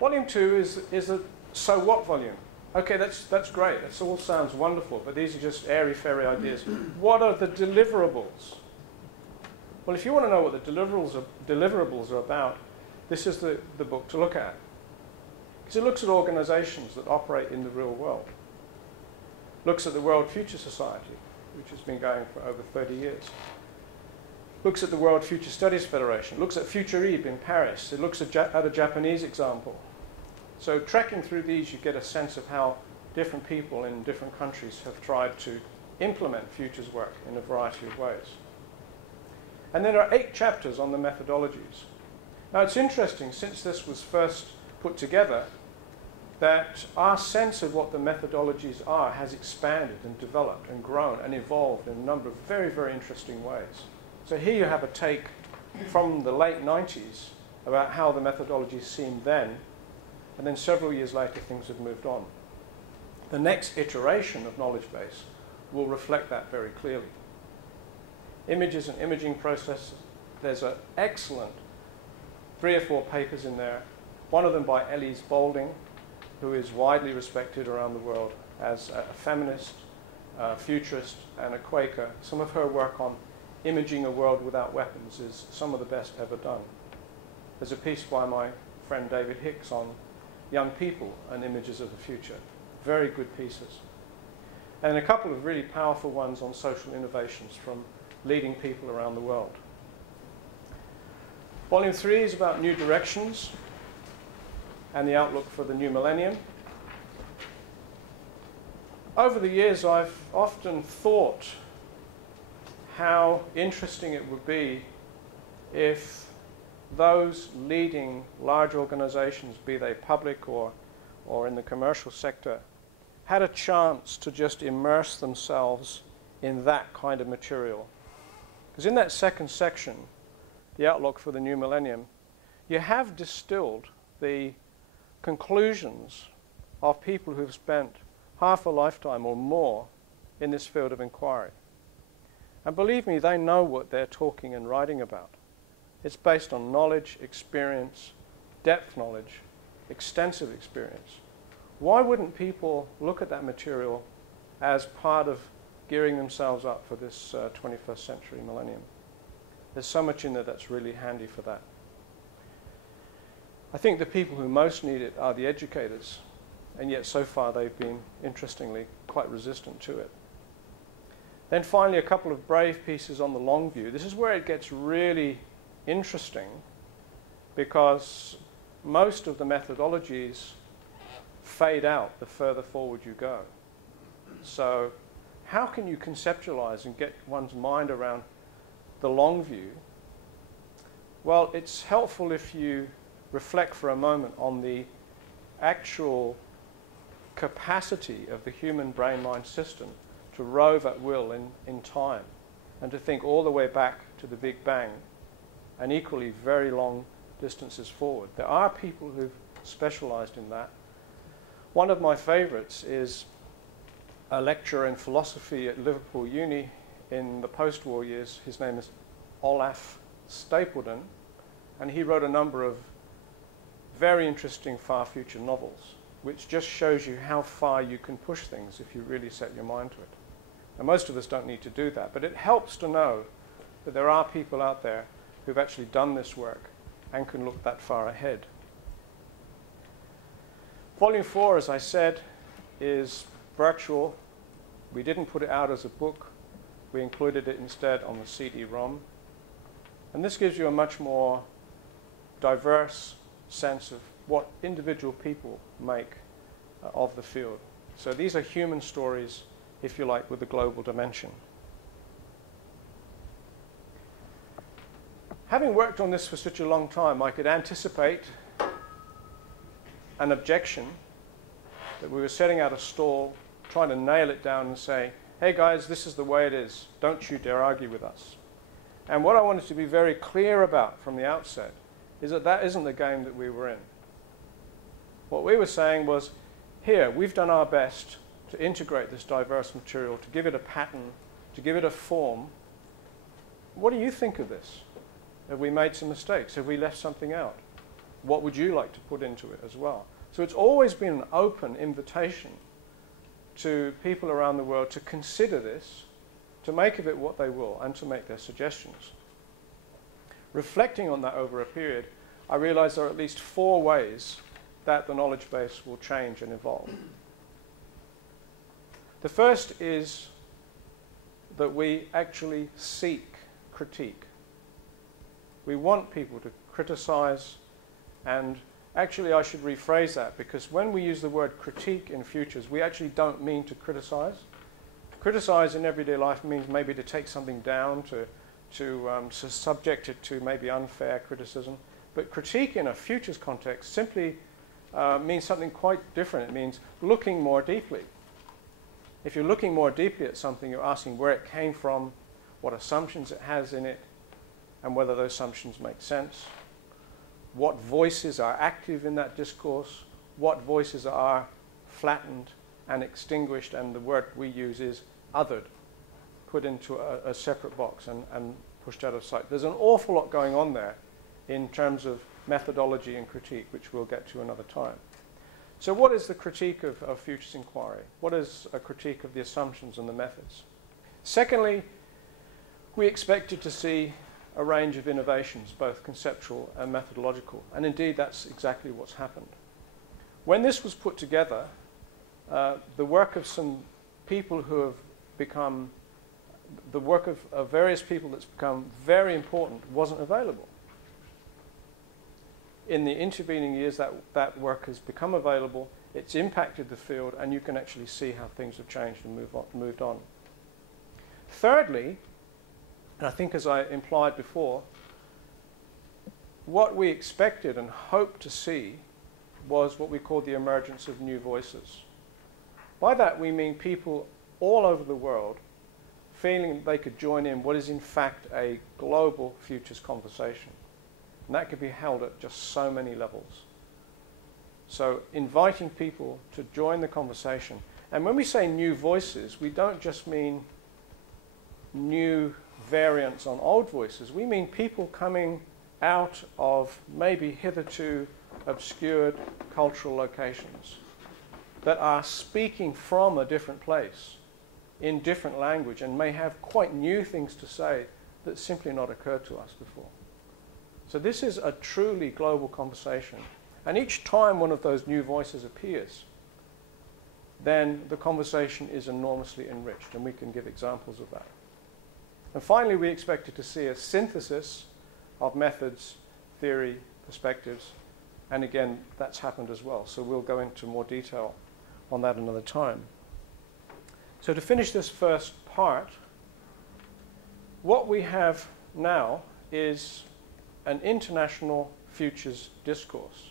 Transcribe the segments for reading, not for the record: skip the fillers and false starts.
Volume 2 is a so what volume. Okay, that's great. That all sounds wonderful, but these are just airy-fairy ideas. What are the deliverables? Well, if you want to know what the deliverables are about, this is the book to look at. Because it looks at organizations that operate in the real world. Looks at the World Future Society, which has been going for over 30 years. Looks at the World Future Studies Federation. Looks at FutureIB in Paris. It looks at a Japanese example. So tracking through these, you get a sense of how different people in different countries have tried to implement futures work in a variety of ways. And then there are 8 chapters on the methodologies. Now it's interesting, since this was first put together, that our sense of what the methodologies are has expanded and developed and grown and evolved in a number of very, very interesting ways. So here you have a take from the late 90s about how the methodologies seemed then, and then several years later things have moved on. The next iteration of knowledge base will reflect that very clearly. Images and imaging processes, there's an excellent 3 or 4 papers in there, one of them by Elise Boulding, who is widely respected around the world as a feminist, a futurist, and a Quaker. Some of her work on imaging a world without weapons is some of the best ever done. There's a piece by my friend David Hicks on young people and images of the future. Very good pieces. And a couple of really powerful ones on social innovations from leading people around the world. Volume 3 is about new directions and the outlook for the new millennium. Over the years, I've often thought how interesting it would be if those leading large organizations, be they public or in the commercial sector, had a chance to just immerse themselves in that kind of material. Because in that second section, the outlook for the new millennium, you have distilled the conclusions of people who've spent half a lifetime or more in this field of inquiry. And believe me, they know what they're talking and writing about. It's based on knowledge, experience, depth knowledge, extensive experience. Why wouldn't people look at that material as part of gearing themselves up for this 21st century millennium? There's so much in there that's really handy for that. I think the people who most need it are the educators, and yet so far they've been, interestingly, quite resistant to it. Then finally, a couple of brave pieces on the long view. This is where it gets really interesting, because most of the methodologies fade out the further forward you go. So how can you conceptualize and get one's mind around the long view? Well, it's helpful if you reflect for a moment on the actual capacity of the human brain-mind system to rove at will in time, and to think all the way back to the Big Bang and equally very long distances forward. There are people who've specialized in that. One of my favorites is a lecturer in philosophy at Liverpool Uni in the post-war years. His name is Olaf Stapledon, and he wrote a number of very interesting far future novels, which just shows you how far you can push things if you really set your mind to it. Now, most of us don't need to do that, but it helps to know that there are people out there who've actually done this work and can look that far ahead. Volume 4, as I said, is virtual. We didn't put it out as a book. We included it instead on the CD-ROM. And this gives you a much more diverse sense of what individual people make of the field. So these are human stories, if you like, with a global dimension. Having worked on this for such a long time, I could anticipate an objection that we were setting out a stall, trying to nail it down and say, hey guys, this is the way it is. Don't you dare argue with us. And what I wanted to be very clear about from the outset is that that isn't the game that we were in. What we were saying was, here, we've done our best to integrate this diverse material, to give it a pattern, to give it a form. What do you think of this? Have we made some mistakes? Have we left something out? What would you like to put into it as well? So it's always been an open invitation to people around the world to consider this, to make of it what they will, and to make their suggestions. Reflecting on that over a period, I realized there are at least 4 ways that the knowledge base will change and evolve. The first is that we actually seek critique. We want people to criticize, and actually I should rephrase that, because when we use the word critique in futures, we actually don't mean to criticize. To criticize in everyday life means maybe to take something down, to subject it to maybe unfair criticism. But critique in a futures context simply means something quite different. It means looking more deeply. If you're looking more deeply at something, you're asking where it came from, what assumptions it has in it, and whether those assumptions make sense. What voices are active in that discourse, what voices are flattened and extinguished, and the word we use is othered, put into a separate box and pushed out of sight. There's an awful lot going on there in terms of methodology and critique, which we'll get to another time. So what is the critique of futures inquiry? What is a critique of the assumptions and the methods? Secondly, we expected to see a range of innovations, both conceptual and methodological, and indeed that's exactly what's happened. When this was put together, the work of some people who have become, the work of various people that's become very important wasn't available. In the intervening years, that work has become available, it's impacted the field, and you can actually see how things have changed and moved on. Thirdly, and I think as I implied before, what we expected and hoped to see was what we call the emergence of new voices. By that we mean people all over the world feeling they could join in what is in fact a global futures conversation. And that could be held at just so many levels. So inviting people to join the conversation. And when we say new voices, we don't just mean new variants on old voices. We mean people coming out of maybe hitherto obscured cultural locations that are speaking from a different place in different language and may have quite new things to say that simply not occurred to us before. So this is a truly global conversation. And each time one of those new voices appears, then the conversation is enormously enriched, and we can give examples of that. And finally, we expected to see a synthesis of methods, theory, perspectives, and again, that's happened as well. So we'll go into more detail on that another time. So to finish this first part, what we have now is an international futures discourse.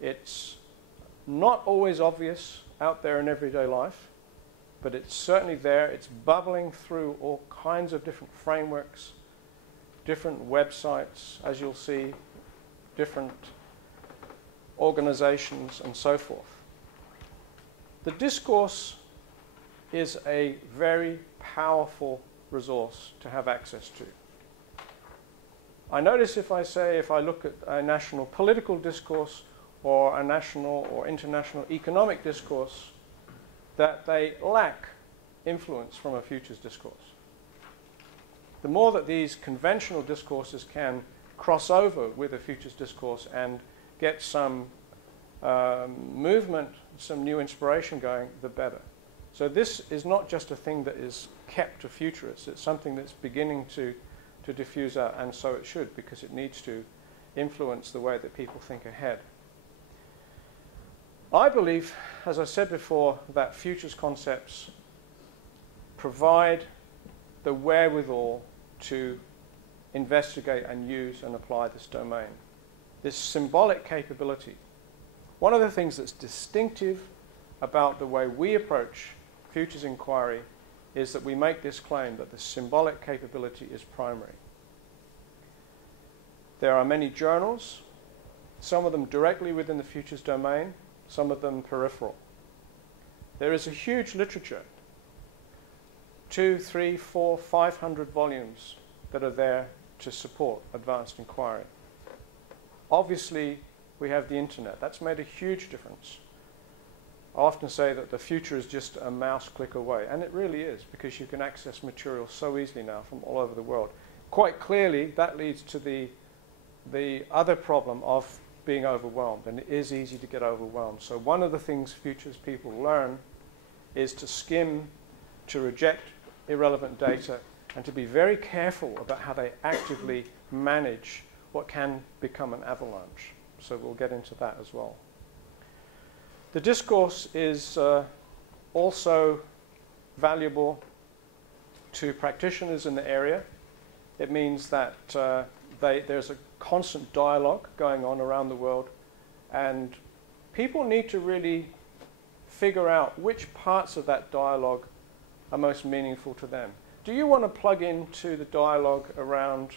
It's not always obvious out there in everyday life, but it's certainly there. It's bubbling through all kinds of different frameworks, different websites, as you'll see, different organizations, and so forth. The discourse is a very powerful resource to have access to. I notice if I look at a national political discourse or a national or international economic discourse, that they lack influence from a futures discourse. The more that these conventional discourses can cross over with a futures discourse and get some movement, some new inspiration going, the better. So this is not just a thing that is kept to futurists. It's something that's beginning to diffuse out, and so it should, because it needs to influence the way that people think ahead. I believe, as I said before, that futures concepts provide the wherewithal to investigate and use and apply this domain. This symbolic capability. One of the things that's distinctive about the way we approach futures inquiry is that we make this claim that the symbolic capability is primary. There are many journals, some of them directly within the futures domain, some of them peripheral. There is a huge literature, 200, 300, 400, 500 volumes that are there to support advanced inquiry. Obviously, we have the internet. That's made a huge difference. I often say that the future is just a mouse click away, and it really is, because you can access material so easily now from all over the world. Quite clearly, that leads to the other problem of being overwhelmed, and it is easy to get overwhelmed. So one of the things futures people learn is to skim, to reject irrelevant data, and to be very careful about how they actively manage what can become an avalanche. So we'll get into that as well. The discourse is also valuable to practitioners in the area. It means that there's a constant dialogue going on around the world, and people need to really figure out which parts of that dialogue are most meaningful to them. Do you want to plug into the dialogue around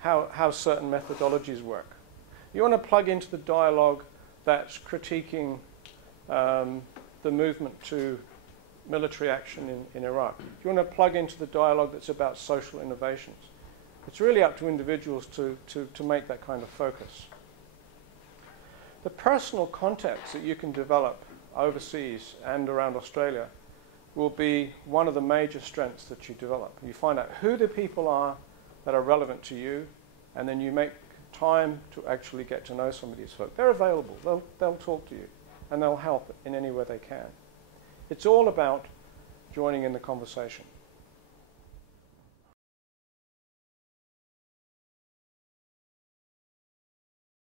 how certain methodologies work? You want to plug into the dialogue that's critiquing the movement to military action in Iraq? You want to plug into the dialogue that's about social innovations? It's really up to individuals to make that kind of focus. The personal contacts that you can develop overseas and around Australia will be one of the major strengths that you develop. You find out who the people are that are relevant to you, and then you make time to actually get to know some of these folk. They're available. They'll talk to you, and they'll help in any way they can. It's all about joining in the conversation.